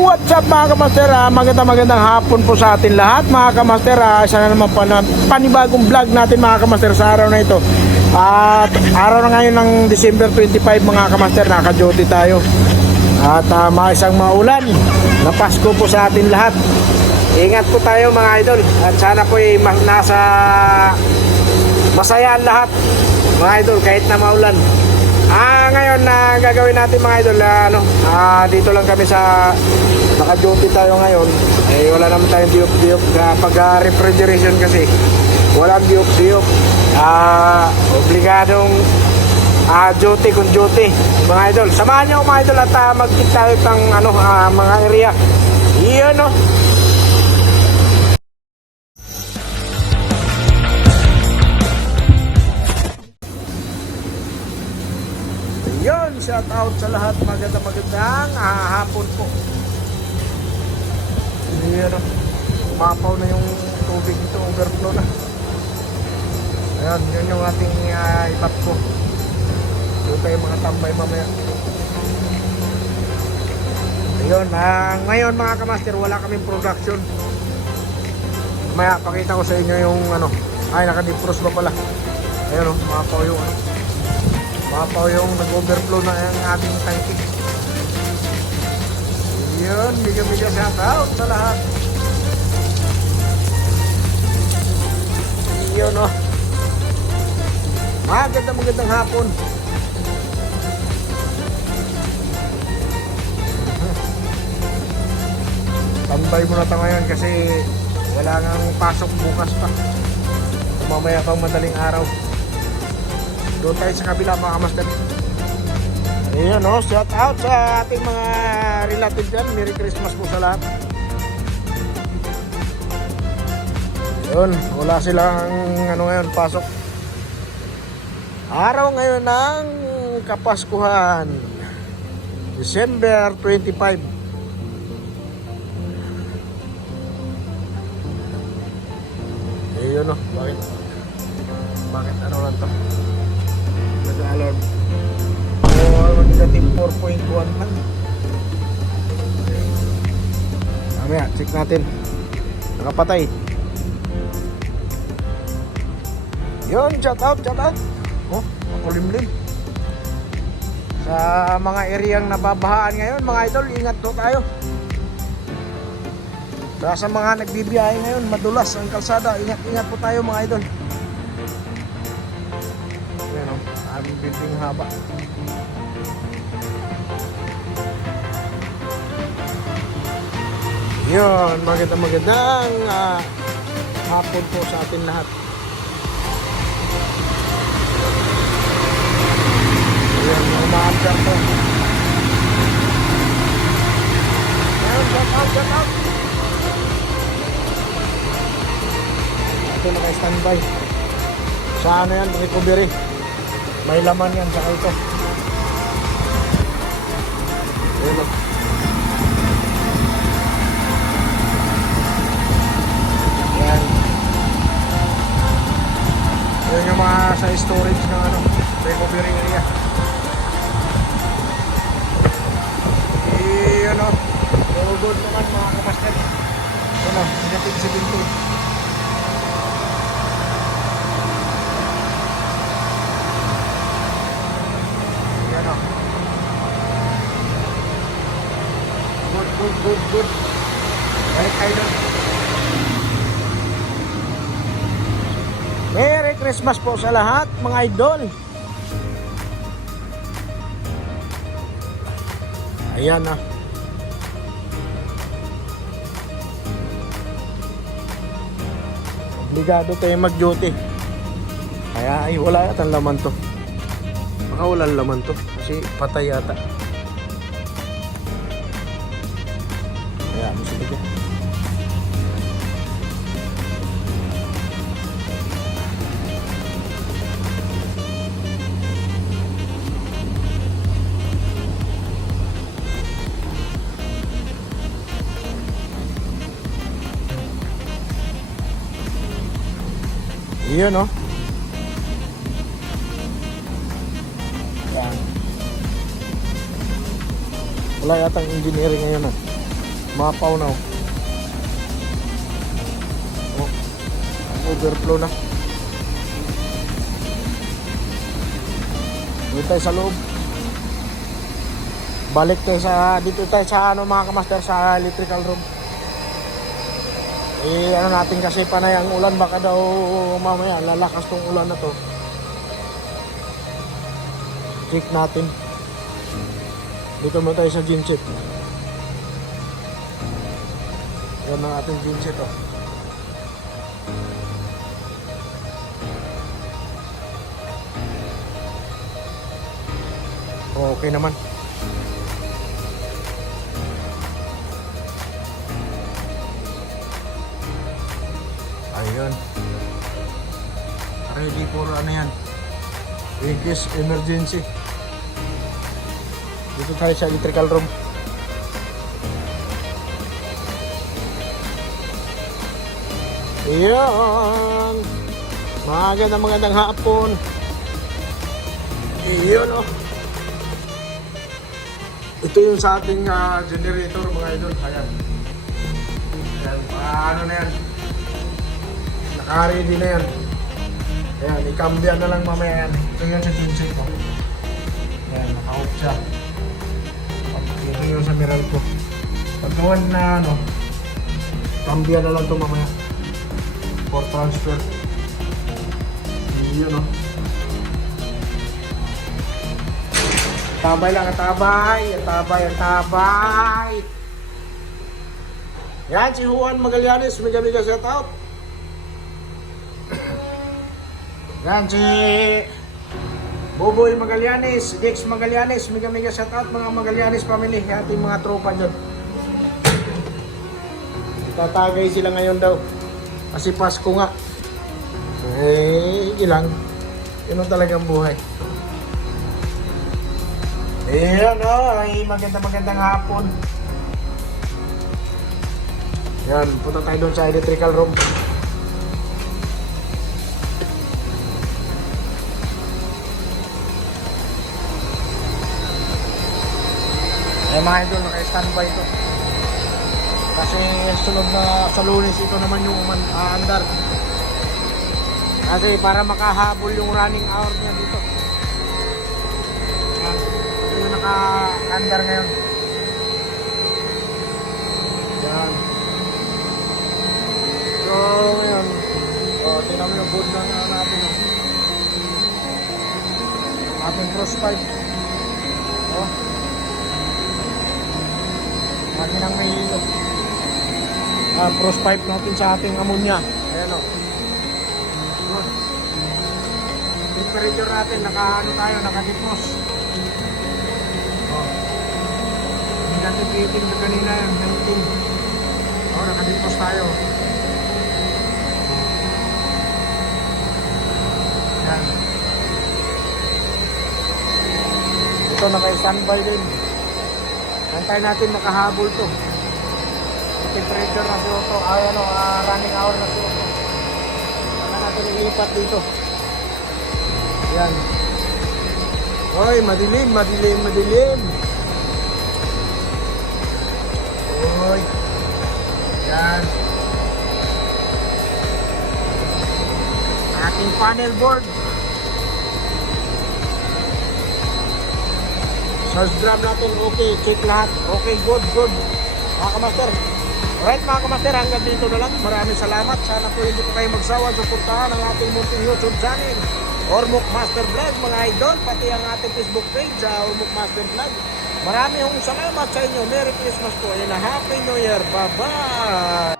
What's up mga kamaster? Magandang hapon po sa atin lahat mga kamaster. Isa na naman panibagong vlog natin mga kamaster sa araw na ito. At araw na ngayon ng December 25 mga kamaster, naka-duty tayo. At isang maulan na Pasko po sa atin lahat. Ingat po tayo mga idol. At sana po nasa masayaan lahat mga idol kahit na maulan. Ngayon na gagawin natin mga idol, dito lang kami sa naka-duty tayo ngayon. Wala naman tayong diop-diop pag refrigeration kasi walang diop-diop. Obligadong duty kung duty mga idol. Samahan nyo mga idol at mag-check tayo pang mga area. Iyon Yun, shout out sa lahat. Magandang hapon po. Ayan, umapaw na yung tubig dito, overflow na. Ayan, yun yung ating ipap ko. Doon tayo mga tambay mamaya. Ayun, ngayon mga kamaster, wala kaming production. Mamaya pakita ko sa inyo yung naka-defrost pa pala. Ayan umapaw yung mapaw yung nag-overflow na yung ating tanki. Yun, mega shout out sa lahat. Yun magandang hapon. Tambay muna tayo ngayon kasi wala nang pasok bukas pa. Mamaya pang madaling araw. Doon tayo sa kabila mga kamaster. Ayan shout out sa ating mga relative dyan. Merry Christmas po sa lahat. Yun, wala silang ngayon, pasok. Araw ngayon ng Kapaskuhan, December 25. Ayun bakit lang to? Alarm negative 4.1 man. Mamaya check natin. Nakapatay. Yun, shout out. Makulimlim. Sa mga areang nababahaan ngayon mga idol, ingat po tayo. Sa mga nagbibiyahe ngayon, madulas ang kalsada, ingat po tayo mga idol. Aming building haba. Yun, magandang hapon po sa atin lahat. Ayan, umaandar po. Ayan, shout out. Ito naka-standby. Sa yan, recovery. May laman yan sa ito. Ayan Ayan. Ayan yung mga sa storage ng recovery area. Ayan all good naman mga kamaster. Negative 17. Good. Balik tayo doon. Merry Christmas po sa lahat mga idol. Ayan obligado tayo mag-duty. Kaya wala yatang laman to. Baka walang laman to kasi patay yata. Sige. Iyon Yan. Wala yatang engineering ngayon Mapaw na. Oh, overflow na. Dito tayo sa loob. Balik tayo dito tayo sa mga kamaster, sa electrical room. Ano natin kasi panay ang ulan, baka daw mamaya lalakas tong ulan na to. Check natin. Dito mo tayo sa genset. Yan ang ating genset, oh. Okay naman. Ayun. Ready for ano yan, in case emergency. Dito tayo sa electrical room. Iyon. Magandang hapon. Iyon, oh. Ito yung sa ating generator, mga idol. Ayan. Ayan. Ano na yan, naka-ready na yan. Ayan, ikambyan na lang mamaya yan. Ito yun sa genset ko. Ayan, naka-off siya. Ito yun sa miral ko. Pagkawan na ano, kambyan na lang ito mamaya for transfer. Yun, no? Tabay lang, tabay. Yan, si Juan Magallanes, mega shout out. Yan, si Boboy Magallanes, Dex Magallanes, mega shout out mga Magallanes family, ating mga tropa dyan. Tatagay sila ngayon daw kasi Pasko nga. Ilang yun talagang buhay. Ayan, ay magandang hapon. Yan, punta tayo doon sa electrical room. Eh mga idol, naka-standby ito. Kasi sunod na sa Lunes, ito naman yung aandar. Kasi para makahabol yung running hour niya dito. Yan, ito yung naka-andar ngayon. Yan. So, yan. Tingnan mo yung board na natin. Ating cross pipe. Atin ang may cross pipe natin sa ating ammonia. Ayan, o. Temperature natin, naka-defrost. Hindi natin heating na kanina yan, 19. Naka-defrost tayo. Yan. Ito naka-standby din. Antayin natin makahabol to. Yung temperature na si Otto, running hour na si Otto. Saka natin ilipat dito. Yan. Hoy, madilim. Hoy. Yan. Ating panel board. Charge drum natin, okay, check lahat. Okay, good. Mga kamaster. Alright mga kamaster, hanggang dito na lang. Maraming salamat. Sana po hindi po kayo magsawa suportahan ang ating munting YouTube channel, Ormoc Master Vlog, mga idol. Pati ang ating Facebook page, Ormoc Master Vlog. Maraming salamat sa inyo. Merry Christmas po and a Happy New Year. Bye-bye.